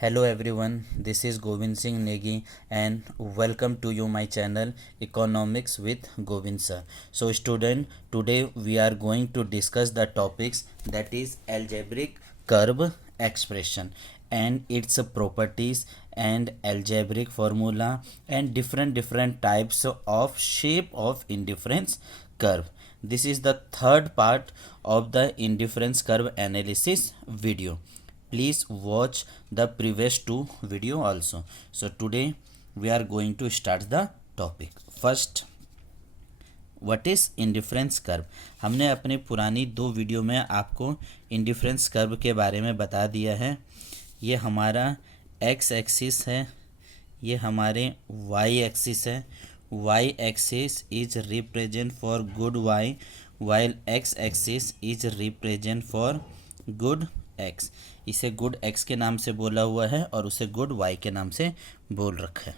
Hello everyone, this is Govind Singh Negi and welcome to you my channel Economics with Govind sir. So student, today we are going to discuss the topics that is algebraic curve expression and its properties and algebraic formula and different types of shape of indifference curve. This is the third part of the indifference curve analysis video. Please watch the previous two video also. So today we are going to start the topic. First, what is indifference curve. हमने अपने पुरानी दो video में आपको indifference curve के बारे में बता दिया है। ये हमारा एक्स एक्सिस है, ये हमारे वाई एक्सिस है। Y axis is represent for good Y while X axis is represent for good X. इसे गुड एक्स के नाम से बोला हुआ है और उसे गुड वाई के नाम से बोल रखा है।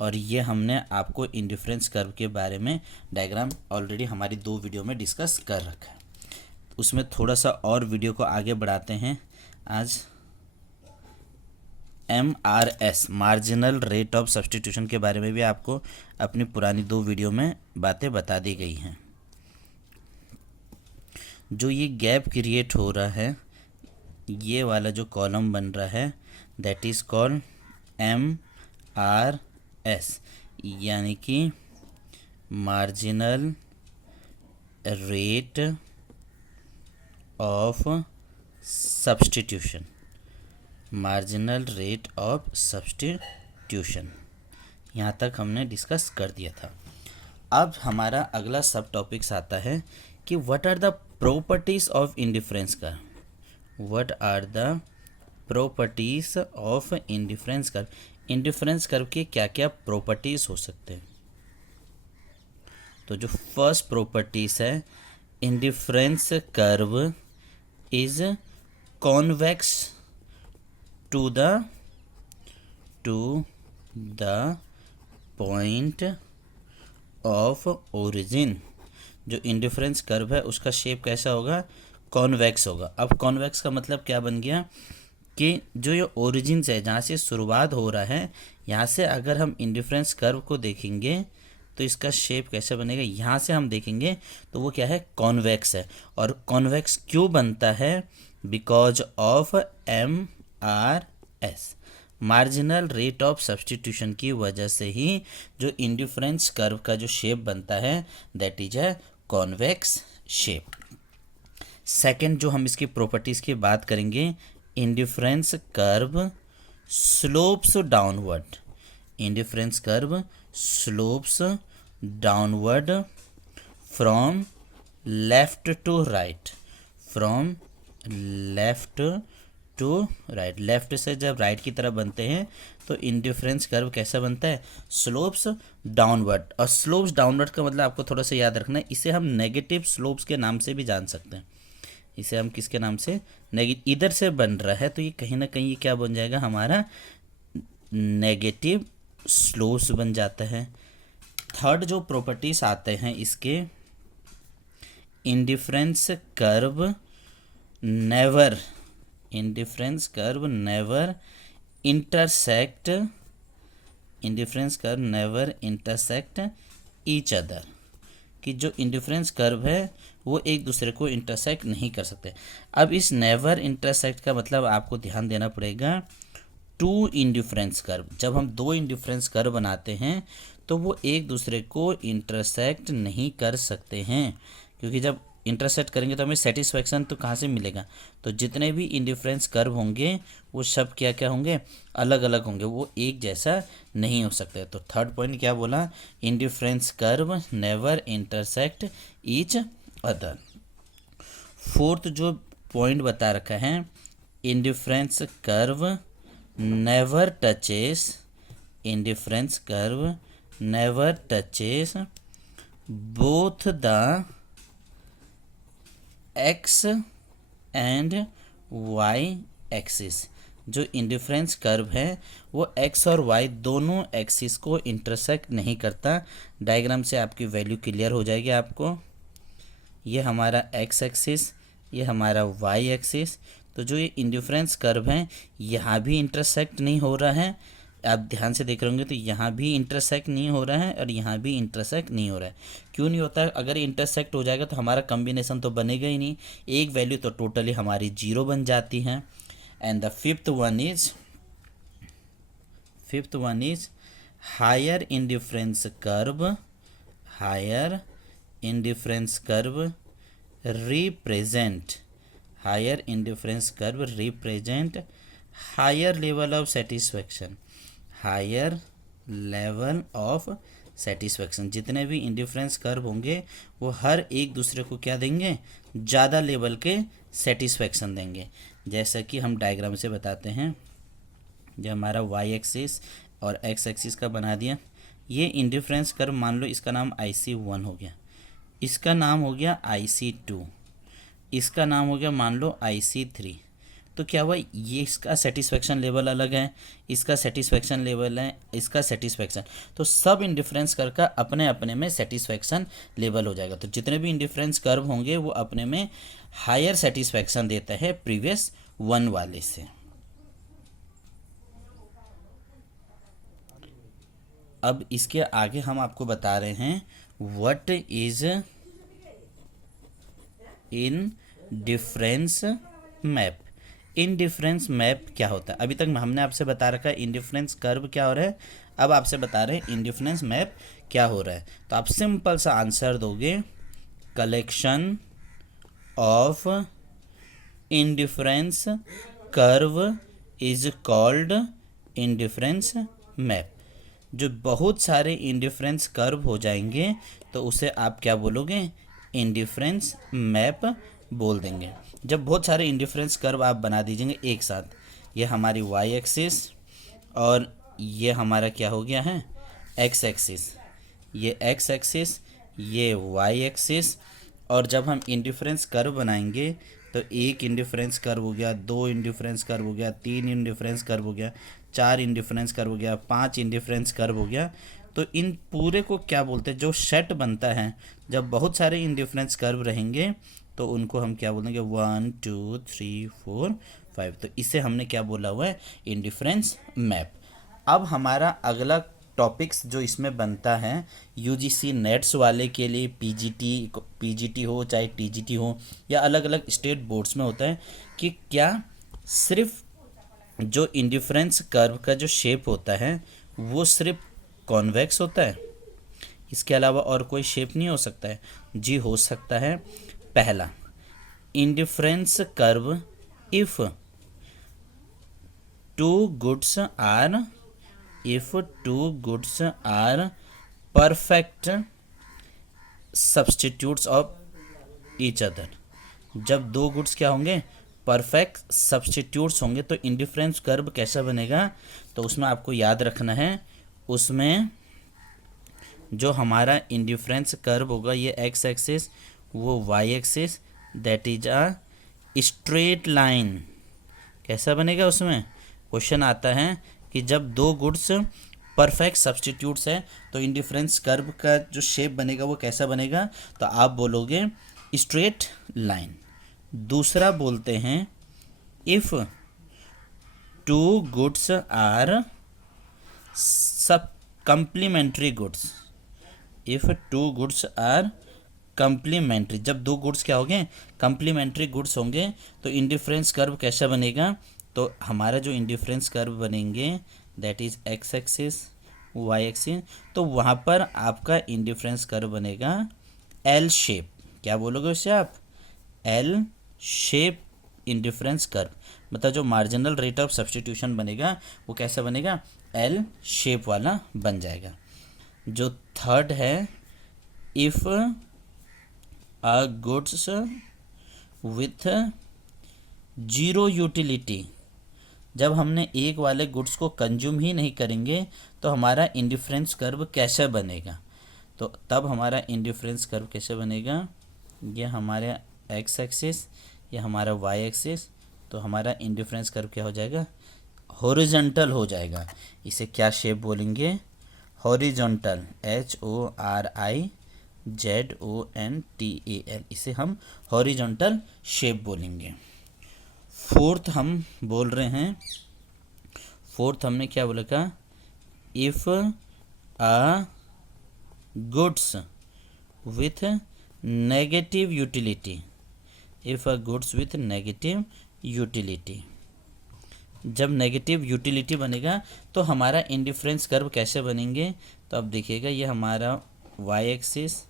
और ये हमने आपको इंडिफरेंस कर्व के बारे में डायग्राम ऑलरेडी हमारी दो वीडियो में डिस्कस कर रखा है। उसमें थोड़ा सा और वीडियो को आगे बढ़ाते हैं। आज MRS marginal rate of substitution के बारे में भी आपको अपनी पुरानी दो वीडियो में बातें बता दी गई हैं। जो ये गैप क्रिएट हो रहा है, ये वाला जो कॉलम बन रहा है, दैट इज़ कॉल्ड MRS, यानी कि marginal rate of substitution. Marginal rate of substitution यहाँ तक हमने डिस्कस कर दिया था। अब हमारा अगला सब टॉपिक्स आता है कि what are the properties of indifference curve. What are the properties of indifference curve. Indifference curve के क्या क्या प्रॉपर्टीज हो सकते हैं। तो जो फर्स्ट प्रॉपर्टीज है, indifference curve is convex to the point of origin. जो इंडिफरेंस कर्व है उसका शेप कैसा होगा, कॉन्वेक्स होगा। अब कॉन्वेक्स का मतलब क्या बन गया कि जो ये ओरिजिन है, जहाँ से शुरुआत हो रहा है, यहाँ से अगर हम इंडिफरेंस कर्व को देखेंगे तो इसका शेप कैसे बनेगा, यहाँ से हम देखेंगे तो वो क्या है, कॉन्वेक्स है। और कॉन्वेक्स क्यों बनता है, because of MRS marginal rate of substitution की वजह से ही जो इंडिफरेंस कर्व का जो शेप बनता है, दैट इज है कॉन्वेक्स शेप। सेकंड जो हम इसकी प्रॉपर्टीज की बात करेंगे, indifference curve slopes downward. Indifference curve slopes downward from left to right. From left to right. Left से जब राइट की तरफ बनते हैं तो इंडिफरेंस कर्व कैसा बनता है, स्लोप्स डाउनवर्ड। और स्लोप्स डाउनवर्ड का मतलब आपको थोड़ा सा याद रखना है, इसे हम नेगेटिव स्लोप्स के नाम से भी जान सकते हैं। इसे हम किसके नाम से, इधर से बन रहा है तो ये कहीं ना कहीं ये क्या बन जाएगा, हमारा नेगेटिव स्लोप्स बन जाता है। थर्ड जो प्रॉपर्टीज आते हैं इसके, indifference curve never intersect each other. कि जो इंडिफरेंस कर्व है वो एक दूसरे को इंटरसेक्ट नहीं कर सकते। अब इस नेवर इंटरसेक्ट का मतलब आपको ध्यान देना पड़ेगा, टू इंडिफरेंस कर्व, जब हम दो इंडिफरेंस कर्व बनाते हैं तो वो एक दूसरे को इंटरसेक्ट नहीं कर सकते हैं। क्योंकि जब इंटरसेक्ट करेंगे तो हमें सेटिस्फैक्शन तो कहाँ से मिलेगा, तो जितने भी इंडिफरेंस कर्व होंगे वो सब क्या क्या होंगे, अलग अलग होंगे, वो एक जैसा नहीं हो सकते। तो थर्ड पॉइंट क्या बोला, indifference curve never intersect each other. Fourth जो पॉइंट बता रखा है, indifference curve never touches both the X and Y axis. जो इंडिफरेंस कर्व है वो एक्स और वाई दोनों एक्सिस को इंटरसेक्ट नहीं करता। डायग्राम से आपकी वैल्यू क्लियर हो जाएगी आपको। ये हमारा एक्स एक्सिस, ये हमारा वाई एक्सिस। तो जो ये इंडिफरेंस कर्व है यहाँ भी इंटरसेक्ट नहीं हो रहा है, आप ध्यान से देख रहे होंगे तो यहाँ भी इंटरसेक्ट नहीं हो रहा है और यहाँ भी इंटरसेक्ट नहीं हो रहा है। क्यों नहीं होता है? अगर इंटरसेक्ट हो जाएगा तो हमारा कॉम्बिनेशन तो बनेगा ही नहीं, एक वैल्यू तो टोटली हमारी जीरो बन जाती है। And the fifth one is higher indifference curve, higher indifference curve represent, higher indifference curve represent higher level of satisfaction, higher level of satisfaction. जितने भी इंडिफरेंस कर्व होंगे वो हर एक दूसरे को क्या देंगे? ज़्यादा लेवल के सेटिस्फैक्शन देंगे। जैसा कि हम डायग्राम से बताते हैं, जो हमारा वाई एक्सिस और एक्स एक्सिस का बना दिया, ये इंडिफरेंस कर्व मान लो इसका नाम IC1 हो गया, इसका नाम हो गया IC2, इसका नाम हो गया मान लो IC3। तो क्या हुआ? ये इसका सेटिस्फैक्शन लेवल अलग है, इसका सेटिस्फैक्शन लेवल है, इसका सेटिस्फैक्शन, तो सब इंडिफरेंस कर्व का अपने अपने में सेटिस्फैक्शन लेवल हो जाएगा। तो जितने भी इंडिफरेंस कर्व होंगे वो अपने में हायर सेटिस्फैक्शन देता है प्रीवियस वन वाले से। अब इसके आगे हम आपको बता रहे हैं what is in difference map. Indifference map क्या होता है? अभी तक हमने आपसे बता रखा है इनडिफरेंस कर्व क्या हो रहा है, अब आपसे बता रहे हैं इनडिफरेंस मैप क्या हो रहा है। तो आप सिंपल सा आंसर दोगे, collection of indifference curve is called indifference map. जो बहुत सारे इंडिफरेंस कर्व हो जाएंगे तो उसे आप क्या बोलोगे? इंडिफरेंस मैप बोल देंगे। जब बहुत सारे इंडिफरेंस कर्व आप बना दीजिएंगे एक साथ, ये हमारी वाई एक्सिस और ये हमारा क्या हो गया है? एक्स एक्सिस, ये एक्स एक्सिस, ये वाई एक्सिस, और जब हम इंडिफरेंस कर्व बनाएंगे तो एक इंडिफरेंस कर्व हो गया, दो इंडिफरेंस कर्व हो गया, तीन इंडिफरेंस कर्व हो गया, चार इंडिफरेंस कर्व हो गया, पांच इंडिफरेंस कर्व हो गया। तो इन पूरे को क्या बोलते हैं? जो सेट बनता है, जब बहुत सारे इंडिफरेंस कर्व रहेंगे तो उनको हम क्या बोलेंगे? 1 2 3 4 5। तो इसे हमने क्या बोला हुआ है? Indifference map. अब हमारा अगला टॉपिक्स जो इसमें बनता है UGC नेट्स वाले के लिए, पीजीटी हो चाहे टीजीटी हो या अलग अलग स्टेट बोर्ड्स में होता है, कि क्या सिर्फ जो इंडिफरेंस कर्व का जो शेप होता है वो सिर्फ कॉन्वेक्स होता है, इसके अलावा और कोई शेप नहीं हो सकता है? जी हो सकता है। पहला, indifference curve if two goods are perfect substitutes of each other. जब दो गुड्स क्या होंगे? परफेक्ट सब्स्टिट्यूट्स होंगे। तो इंडिफरेंस कर्व कैसा बनेगा? तो उसमें आपको याद रखना है, उसमें जो हमारा इंडिफरेंस कर्व होगा ये एक्स एक्सिस, वो Y axis, that is a straight line. कैसा बनेगा? उसमें क्वेश्चन आता है कि जब दो गुड्स परफेक्ट सब्स्टिट्यूट्स है तो इंडिफरेंस कर्व का जो शेप बनेगा वो कैसा बनेगा? तो आप बोलोगे स्ट्रेट लाइन। दूसरा बोलते हैं, इफ टू गुड्स आर सब complementary goods, if two goods are complementary, जब दो गुड्स क्या होंगे? कंप्लीमेंट्री गुड्स होंगे। तो इंडिफरेंस कर्व कैसा बनेगा? तो हमारा जो इंडिफरेंस कर्व बनेंगे that is X axis, Y axis, तो वहाँ पर आपका इंडिफरेंस कर्व बनेगा एल शेप। क्या बोलोगे उससे आप? L shape indifference curve. मतलब जो मार्जिनल रेट ऑफ सब्स्टिट्यूशन बनेगा वो कैसा बनेगा? एल शेप वाला बन जाएगा। जो थर्ड है, if a goods with zero utility, जब हमने एक वाले गुड्स को कंज्यूम ही नहीं करेंगे तो हमारा इंडिफरेंस कर्व कैसे बनेगा? तो तब हमारा इंडिफरेंस कर्व कैसे बनेगा? ये हमारे एक्स एक्सिस, ये हमारा वाई एक्सिस, तो हमारा इंडिफरेंस कर्व क्या हो जाएगा? हॉरिजॉन्टल हो जाएगा। इसे क्या शेप बोलेंगे? हॉरिजॉन्टल, HORIZONTAL, इसे हम हॉरिजॉन्टल शेप बोलेंगे। फोर्थ हम बोल रहे हैं, फोर्थ हमने क्या बोला था, if a goods with negative utility, if a goods with negative utility, जब नेगेटिव यूटिलिटी बनेगा तो हमारा इंडिफरेंस कर्व कैसे बनेंगे, तो अब देखिएगा ये हमारा y एक्सिस,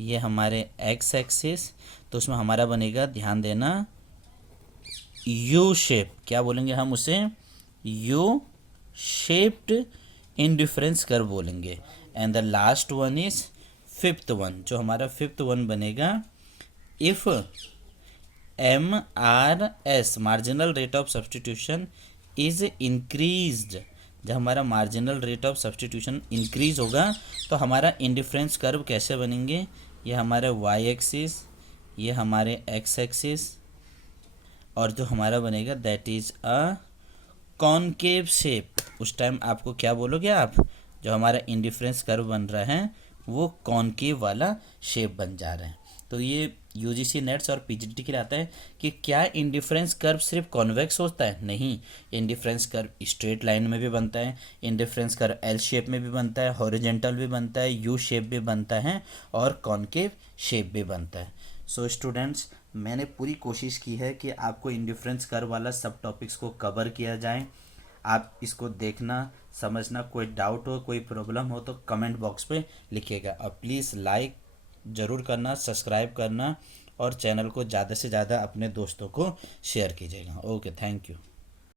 ये हमारे x एक्सिस, तो उसमें हमारा बनेगा, ध्यान देना, यू शेप, क्या बोलेंगे हम उसे, यू शेप्ड इंडिफरेंस कर्व बोलेंगे। And the last one is fifth one, जो हमारा फिफ्थ वन बनेगा, if MRS marginal rate of substitution is increased, जब हमारा marginal rate of substitution increase होगा तो हमारा इंडिफरेंस कर्व कैसे बनेंगे, ये हमारे y एक्सिस, ये हमारे x एक्सिस, और जो हमारा बनेगा that is a concave shape. उस टाइम आपको क्या बोलोगे आप, जो हमारा इंडिफरेंस कर्व बन रहा है वो कॉनकेव वाला शेप बन जा रहा है। तो ये यूजीसी नेट्स और पीजीटी के लिए आता है कि क्या इंडिफरेंस कर्व सिर्फ कॉन्वेक्स होता है, नहीं, इंडिफरेंस कर्व स्ट्रेट लाइन में भी बनता है, इंडिफरेंस कर्व एल शेप में भी बनता है, हॉरिजॉन्टल भी बनता है, यू शेप भी बनता है, और कॉनकेव शेप भी बनता है। सो स्टूडेंट्स, मैंने पूरी कोशिश की है कि आपको इंडिफरेंस कर्व वाला सब टॉपिक्स को कवर किया जाए। आप इसको देखना, समझना, कोई डाउट हो, कोई प्रॉब्लम हो तो कमेंट बॉक्स पे लिखिएगा। और प्लीज़ लाइक ज़रूर करना, सब्सक्राइब करना, और चैनल को ज़्यादा से ज़्यादा अपने दोस्तों को शेयर कीजिएगा। Okay, thank you.